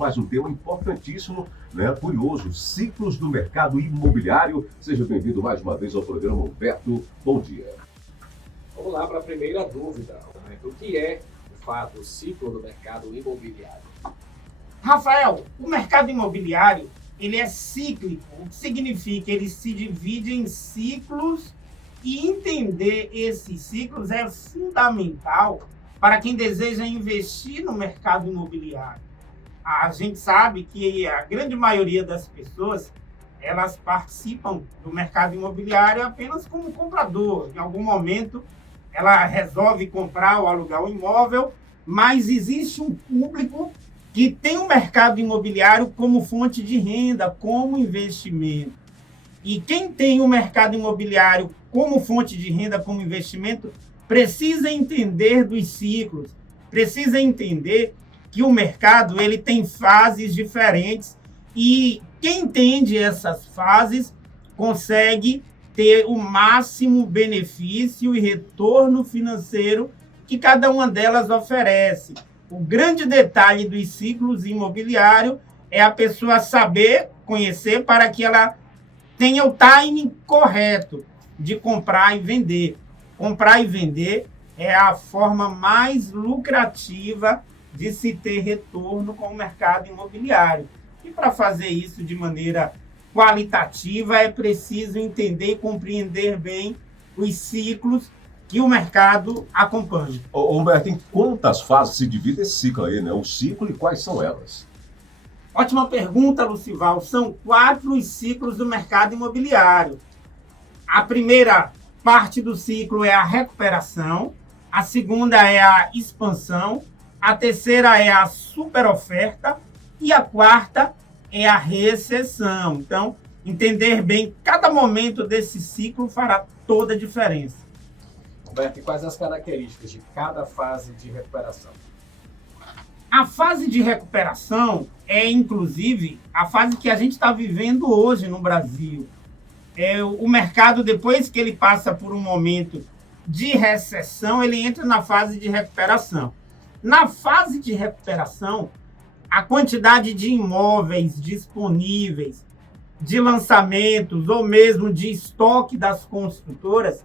mais um tema importantíssimo, né? Curioso, ciclos do mercado imobiliário. Seja bem-vindo mais uma vez ao programa, Humberto. Bom dia. Vamos lá para a primeira dúvida, Humberto. O que é, de fato, o ciclo do mercado imobiliário? Rafael, o mercado imobiliário, ele é cíclico, o que significa ele se divide em ciclos e entender esses ciclos é fundamental para quem deseja investir no mercado imobiliário. A gente sabe que a grande maioria das pessoas, elas participam do mercado imobiliário apenas como comprador. Em algum momento, ela resolve comprar ou alugar um imóvel, mas existe um público que tem o mercado imobiliário como fonte de renda, como investimento. E quem tem o mercado imobiliário como fonte de renda, como investimento, precisa entender dos ciclos, precisa entender que o mercado ele tem fases diferentes e quem entende essas fases consegue ter o máximo benefício e retorno financeiro que cada uma delas oferece. O grande detalhe dos ciclos imobiliários é a pessoa saber, conhecer, para que ela tenha o timing correto de comprar e vender. Comprar e vender é a forma mais lucrativa de se ter retorno com o mercado imobiliário. E para fazer isso de maneira qualitativa, é preciso entender e compreender bem os ciclos que o mercado acompanha. Humberto, em quantas fases se divide esse ciclo aí, né? O ciclo e quais são elas? Ótima pergunta, Lucival. São 4 os ciclos do mercado imobiliário. A primeira parte do ciclo é a recuperação, a segunda é a expansão, a terceira é a superoferta e a quarta é a recessão. Então, entender bem cada momento desse ciclo fará toda a diferença. Humberto, e quais as características de cada fase de recuperação? A fase de recuperação é, inclusive, a fase que a gente está vivendo hoje no Brasil. O mercado, depois que ele passa por um momento de recessão, ele entra na fase de recuperação. Na fase de recuperação, a quantidade de imóveis disponíveis, de lançamentos ou mesmo de estoque das construtoras,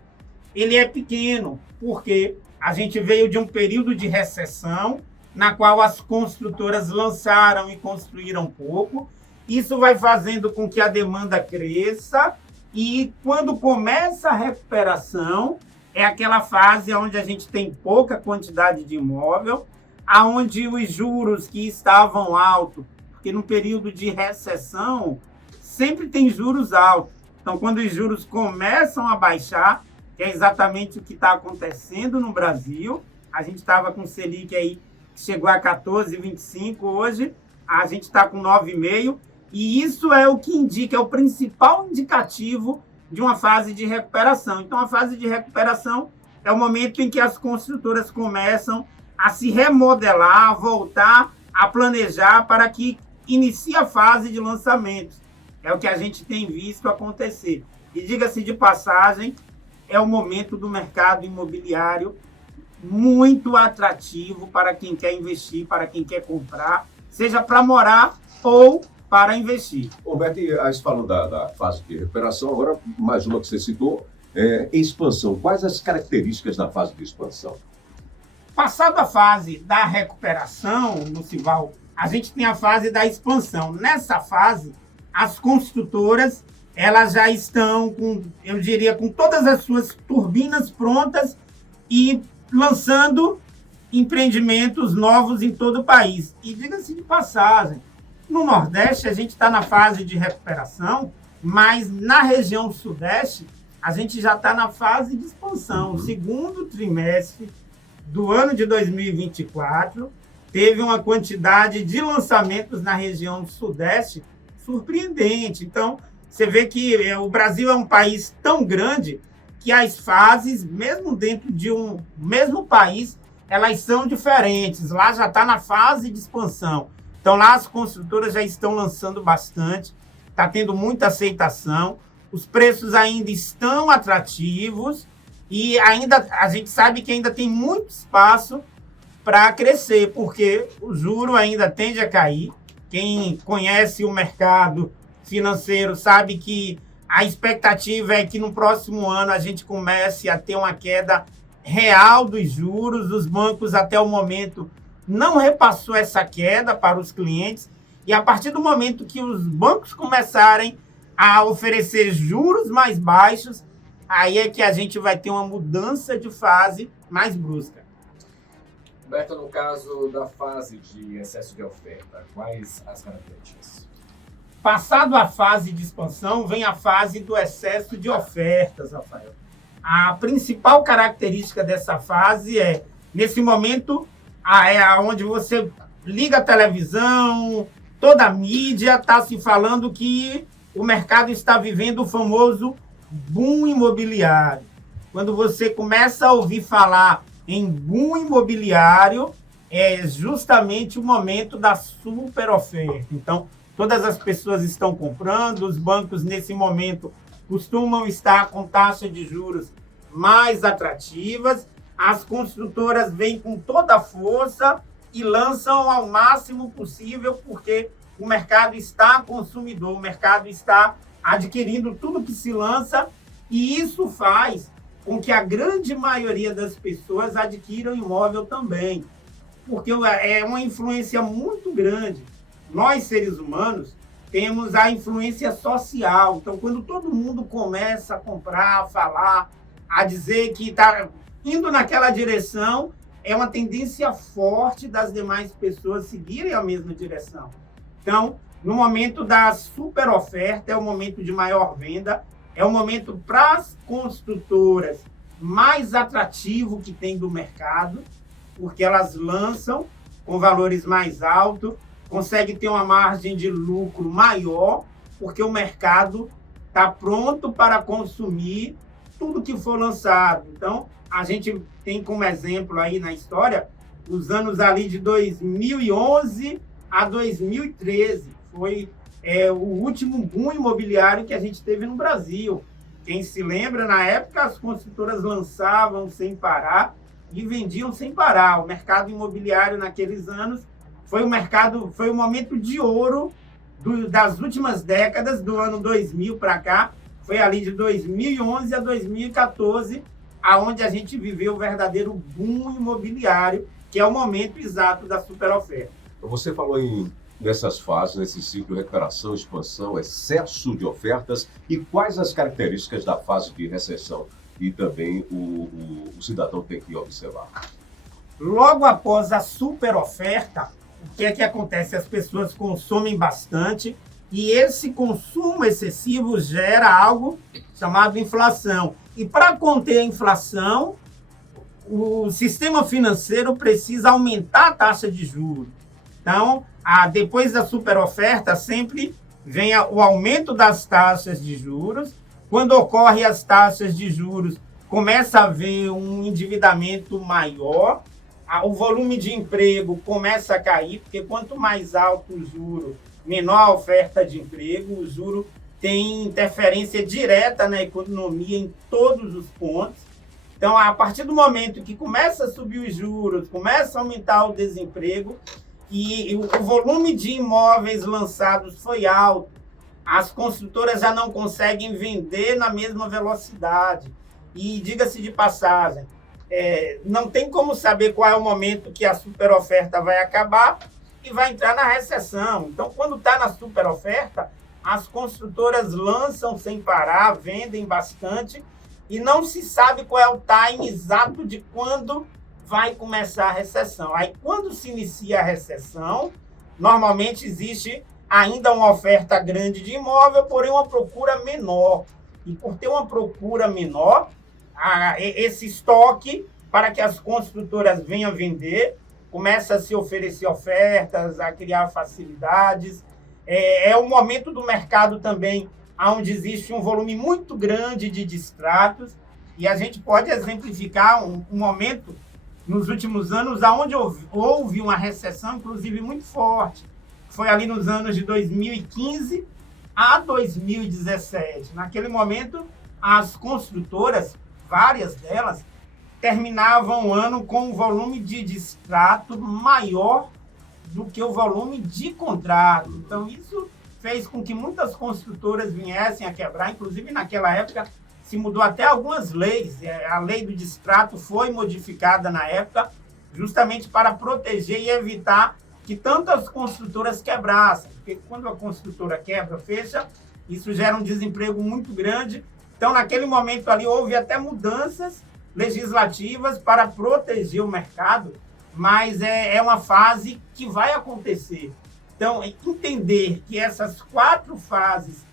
ele é pequeno, porque a gente veio de um período de recessão, na qual as construtoras lançaram e construíram pouco. Isso vai fazendo com que a demanda cresça e quando começa a recuperação, é aquela fase onde a gente tem pouca quantidade de imóvel, aonde os juros que estavam altos, porque no período de recessão sempre tem juros altos. Então, quando os juros começam a baixar, que é exatamente o que está acontecendo no Brasil, a gente estava com o Selic aí, que chegou a 14,25, hoje a gente está com 9,5, e isso é o que indica, é o principal indicativo de uma fase de recuperação. Então, a fase de recuperação é o momento em que as construtoras começam a se remodelar, a voltar a planejar para que inicie a fase de lançamentos. É o que a gente tem visto acontecer. E diga-se de passagem, é o momento do mercado imobiliário muito atrativo para quem quer investir, para quem quer comprar, seja para morar ou para investir. Humberto, falando da fase de recuperação, agora mais uma que você citou, expansão. Quais as características da fase de expansão? Passada a fase da recuperação, Lucival, a gente tem a fase da expansão. Nessa fase, as construtoras elas já estão com, eu diria, com todas as suas turbinas prontas e lançando empreendimentos novos em todo o país. E diga-se de passagem, no Nordeste a gente está na fase de recuperação, mas na região Sudeste a gente já está na fase de expansão. O segundo trimestre do ano de 2024 teve uma quantidade de lançamentos na região Sudeste surpreendente. Então, você vê que o Brasil é um país tão grande que as fases, mesmo dentro de um mesmo país, elas são diferentes. Lá já está na fase de expansão. Então, lá as construtoras já estão lançando bastante, está tendo muita aceitação, os preços ainda estão atrativos e ainda a gente sabe que ainda tem muito espaço para crescer, porque o juro ainda tende a cair. Quem conhece o mercado financeiro sabe que a expectativa é que no próximo ano a gente comece a ter uma queda real dos juros. Os bancos, até o momento, não repassou essa queda para os clientes. E a partir do momento que os bancos começarem a oferecer juros mais baixos, aí é que a gente vai ter uma mudança de fase mais brusca. Roberto, no caso da fase de excesso de oferta, quais as características? Passado a fase de expansão, vem a fase do excesso de ofertas, Rafael. A principal característica dessa fase é, nesse momento, onde você liga a televisão, toda a mídia está se falando que o mercado está vivendo o famoso boom imobiliário. Quando você começa a ouvir falar em boom imobiliário, é justamente o momento da super oferta. Então, todas as pessoas estão comprando, os bancos, nesse momento, costumam estar com taxas de juros mais atrativas, as construtoras vêm com toda a força e lançam ao máximo possível, porque o mercado está consumidor, o mercado está adquirindo tudo que se lança, e isso faz com que a grande maioria das pessoas adquiram imóvel também, porque é uma influência muito grande. Nós, seres humanos, temos a influência social. Então, quando todo mundo começa a comprar, a falar, a dizer que está indo naquela direção, é uma tendência forte das demais pessoas seguirem a mesma direção. Então, no momento da super oferta, é o momento de maior venda, é o momento para as construtoras mais atrativo que tem do mercado, porque elas lançam com valores mais altos, conseguem ter uma margem de lucro maior, porque o mercado está pronto para consumir tudo que for lançado. Então, a gente tem como exemplo aí na história os anos ali de 2011 a 2013. Foi o último boom imobiliário que a gente teve no Brasil. Quem se lembra, na época, as construtoras lançavam sem parar e vendiam sem parar. O mercado imobiliário naqueles anos foi o momento de ouro das últimas décadas, do ano 2000 para cá. Foi ali de 2011 a 2014, aonde a gente viveu o verdadeiro boom imobiliário, que é o momento exato da superoferta. Você falou nessas fases, nesse ciclo de recuperação, expansão, excesso de ofertas, e quais as características da fase de recessão e também o cidadão tem que observar? Logo após a superoferta, o que é que acontece? As pessoas consomem bastante e esse consumo excessivo gera algo chamado inflação. E para conter a inflação, o sistema financeiro precisa aumentar a taxa de juros. Então, depois da superoferta, sempre vem o aumento das taxas de juros. Quando ocorre as taxas de juros, começa a haver um endividamento maior, o volume de emprego começa a cair, porque quanto mais alto o juro, menor a oferta de emprego. O juro tem interferência direta na economia em todos os pontos. Então, a partir do momento que começa a subir os juros, começa a aumentar o desemprego, e o volume de imóveis lançados foi alto, as construtoras já não conseguem vender na mesma velocidade. E, diga-se de passagem, não tem como saber qual é o momento que a superoferta vai acabar e vai entrar na recessão. Então, quando está na superoferta, as construtoras lançam sem parar, vendem bastante, e não se sabe qual é o time exato de quando vai começar a recessão. Aí, quando se inicia a recessão, normalmente existe ainda uma oferta grande de imóvel, porém uma procura menor. E por ter uma procura menor, esse estoque, para que as construtoras venham vender, começa a se oferecer ofertas, a criar facilidades. É o momento do mercado também onde existe um volume muito grande de distratos, e a gente pode exemplificar um momento nos últimos anos onde houve uma recessão, inclusive, muito forte. Foi ali nos anos de 2015 a 2017. Naquele momento, as construtoras, várias delas, terminavam o ano com um volume de distrato maior do que o volume de contrato. Então, isso fez com que muitas construtoras viessem a quebrar, inclusive naquela época se mudou até algumas leis. A lei do distrato foi modificada na época justamente para proteger e evitar que tantas construtoras quebrassem, porque quando a construtora quebra, fecha, isso gera um desemprego muito grande. Então, naquele momento ali, houve até mudanças legislativas para proteger o mercado, mas é uma fase que vai acontecer. Então, entender que essas 4 fases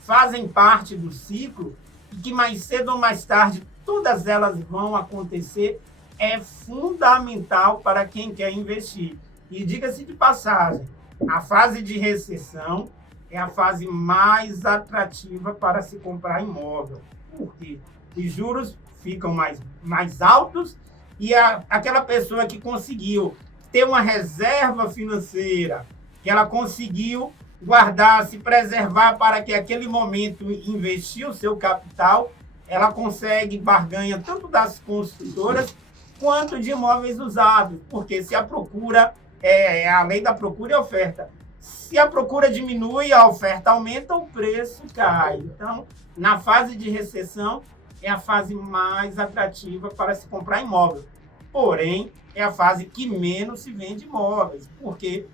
fazem parte do ciclo e que mais cedo ou mais tarde todas elas vão acontecer é fundamental para quem quer investir. E diga-se de passagem, a fase de recessão é a fase mais atrativa para se comprar imóvel. Por quê? Os juros ficam mais altos e aquela pessoa que conseguiu ter uma reserva financeira, que ela conseguiu guardar, se preservar para que aquele momento investir o seu capital, ela consegue barganha tanto das construtoras quanto de imóveis usados, porque se a procura é a lei da procura e oferta. Se a procura diminui, a oferta aumenta, o preço cai. Então, na fase de recessão, é a fase mais atrativa para se comprar imóvel. Porém, é a fase que menos se vende imóveis, porque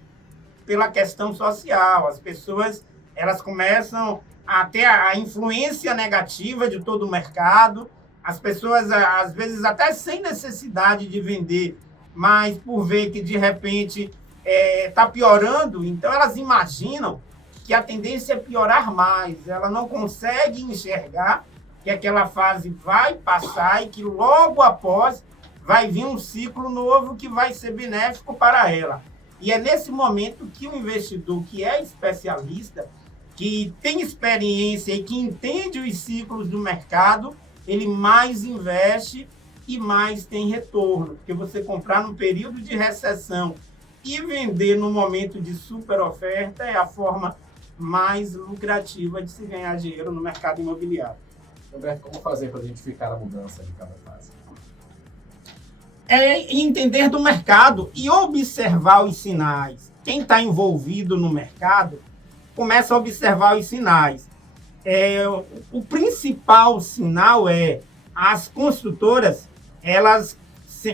pela questão social, as pessoas elas começam a ter a influência negativa de todo o mercado, as pessoas, às vezes, até sem necessidade de vender, mas por ver que, de repente, está piorando, então elas imaginam que a tendência é piorar mais. Ela não consegue enxergar que aquela fase vai passar e que logo após vai vir um ciclo novo que vai ser benéfico para ela. E é nesse momento que o investidor que é especialista, que tem experiência e que entende os ciclos do mercado, ele mais investe e mais tem retorno. Porque você comprar no período de recessão e vender no momento de super oferta é a forma mais lucrativa de se ganhar dinheiro no mercado imobiliário. Roberto, como fazer para identificar a mudança de cada fase? É entender do mercado e observar os sinais. Quem está envolvido no mercado começa a observar os sinais. O principal sinal é as construtoras, elas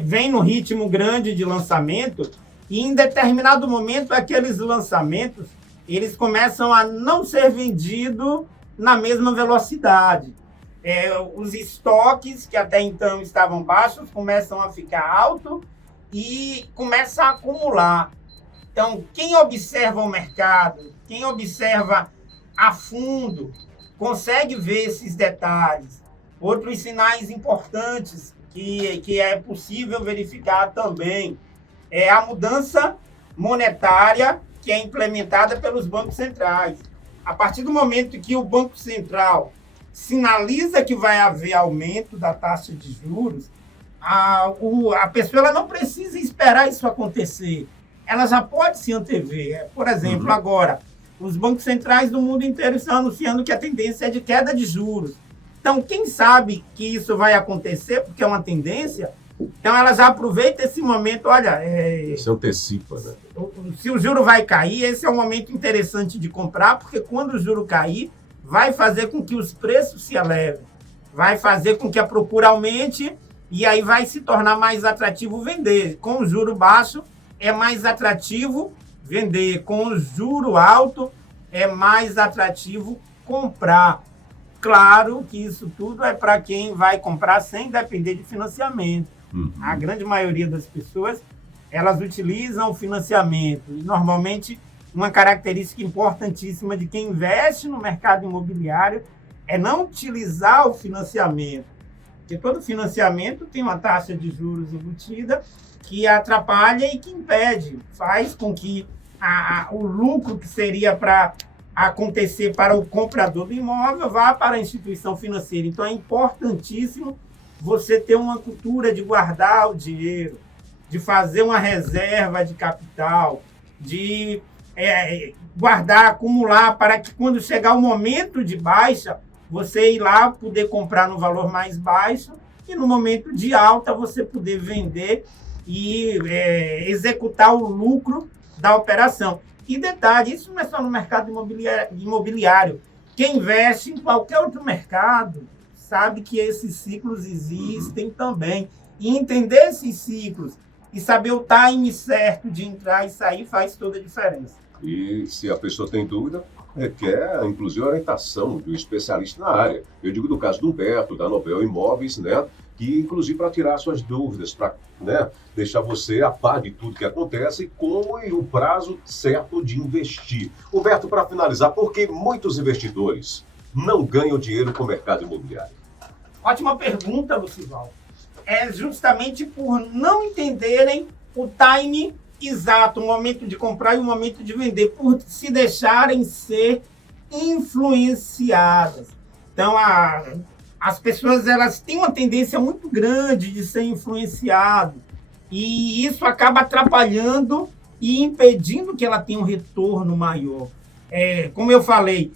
vêm no ritmo grande de lançamento e em determinado momento aqueles lançamentos eles começam a não ser vendidos na mesma velocidade. Os estoques, que até então estavam baixos, começam a ficar altos e começa a acumular. Então, quem observa o mercado, quem observa a fundo, consegue ver esses detalhes. Outros sinais importantes que é possível verificar também é a mudança monetária que é implementada pelos bancos centrais. A partir do momento que o Banco Central sinaliza que vai haver aumento da taxa de juros, a pessoa ela não precisa esperar isso acontecer. Ela já pode se antever. Por exemplo, agora, os bancos centrais do mundo inteiro estão anunciando que a tendência é de queda de juros. Então, quem sabe que isso vai acontecer, porque é uma tendência, então ela já aproveita esse momento, olha... Se antecipa, né? Se o juro vai cair, esse é um momento interessante de comprar, porque quando o juro cair, vai fazer com que os preços se elevem, vai fazer com que a procura aumente e aí vai se tornar mais atrativo vender. Com o juro baixo, é mais atrativo vender. Com o juro alto, é mais atrativo comprar. Claro que isso tudo é para quem vai comprar sem depender de financiamento. A grande maioria das pessoas, elas utilizam o financiamento. E, normalmente, uma característica importantíssima de quem investe no mercado imobiliário é não utilizar o financiamento. Porque todo financiamento tem uma taxa de juros embutida que atrapalha e que impede, faz com que o lucro que seria para acontecer para o comprador do imóvel vá para a instituição financeira. Então, é importantíssimo você ter uma cultura de guardar o dinheiro, de fazer uma reserva de capital, de guardar, acumular, para que quando chegar o momento de baixa, você ir lá poder comprar no valor mais baixo e no momento de alta você poder vender e executar o lucro da operação. E detalhe, isso não é só no mercado imobiliário. Quem investe em qualquer outro mercado sabe que esses ciclos existem também. E entender esses ciclos e saber o time certo de entrar e sair faz toda a diferença. E se a pessoa tem dúvida, requer, inclusive, a orientação do especialista na área. Eu digo do caso do Humberto, da Nobel Imóveis, né? Que, inclusive, para tirar suas dúvidas, para, né, deixar você a par de tudo que acontece com o prazo certo de investir. Humberto, para finalizar, por que muitos investidores não ganham dinheiro com o mercado imobiliário? Ótima pergunta, Lucival. É justamente por não entenderem o time exato, o momento de comprar e o momento de vender, por se deixarem ser influenciadas. Então, as pessoas elas têm uma tendência muito grande de ser influenciado e isso acaba atrapalhando e impedindo que ela tenha um retorno maior. Como eu falei,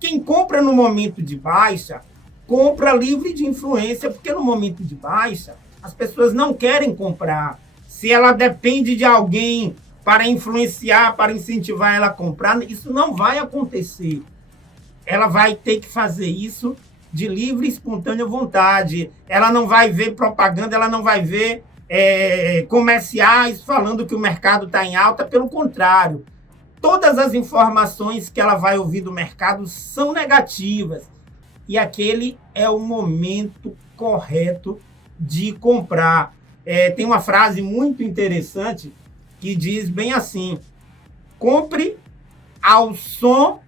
quem compra no momento de baixa, compra livre de influência, porque no momento de baixa, as pessoas não querem comprar. Se ela depende de alguém para influenciar, para incentivar ela a comprar, isso não vai acontecer. Ela vai ter que fazer isso de livre e espontânea vontade. Ela não vai ver propaganda, ela não vai ver comerciais falando que o mercado está em alta. Pelo contrário, todas as informações que ela vai ouvir do mercado são negativas. E aquele é o momento correto de comprar. Tem uma frase muito interessante que diz bem assim: compre ao som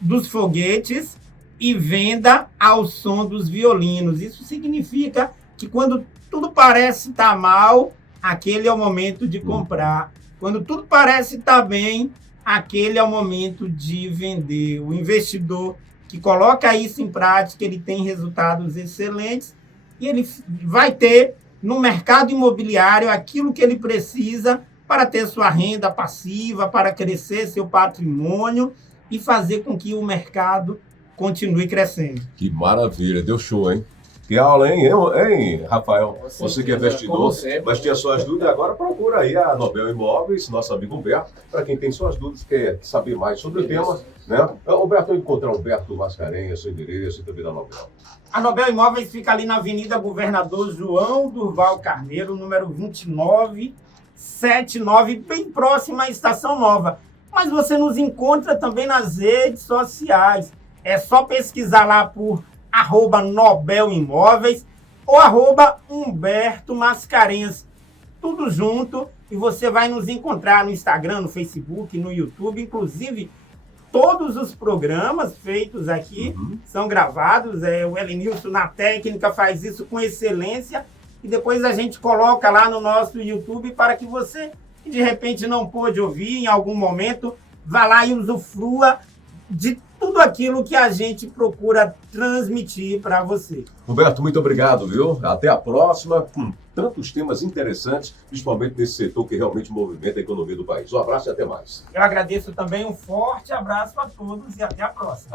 dos foguetes e venda ao som dos violinos. Isso significa que quando tudo parece estar mal, aquele é o momento de comprar. Quando tudo parece estar bem, aquele é o momento de vender. O investidor que coloca isso em prática, ele tem resultados excelentes e ele vai ter no mercado imobiliário aquilo que ele precisa para ter sua renda passiva, para crescer seu patrimônio e fazer com que o mercado continue crescendo. Que maravilha, deu show, hein? Que aula, hein, Rafael? Você que é investidor, mas tinha suas dúvidas, agora procura aí a Nobel Imóveis, nosso amigo Humberto, para quem tem suas dúvidas, quer saber mais sobre o tema, né? Humberto, eu encontrar o Humberto Mascarenhas, seu endereço e também da Nobel. A Nobel Imóveis fica ali na Avenida Governador João Durval Carneiro, número 2979, bem próxima à Estação Nova. Mas você nos encontra também nas redes sociais. É só pesquisar lá por @Nobel Imóveis ou @Humberto Mascarenhas. Tudo junto e você vai nos encontrar no Instagram, no Facebook, no YouTube. Inclusive, todos os programas feitos aqui são gravados. O Elenilson, na técnica, faz isso com excelência. E depois a gente coloca lá no nosso YouTube para que você, que de repente não pôde ouvir em algum momento, vá lá e usufrua de tudo aquilo que a gente procura transmitir para você. Humberto, muito obrigado, viu? Até a próxima, com tantos temas interessantes, principalmente nesse setor que realmente movimenta a economia do país. Um abraço e até mais. Eu agradeço também, um forte abraço a todos e até a próxima.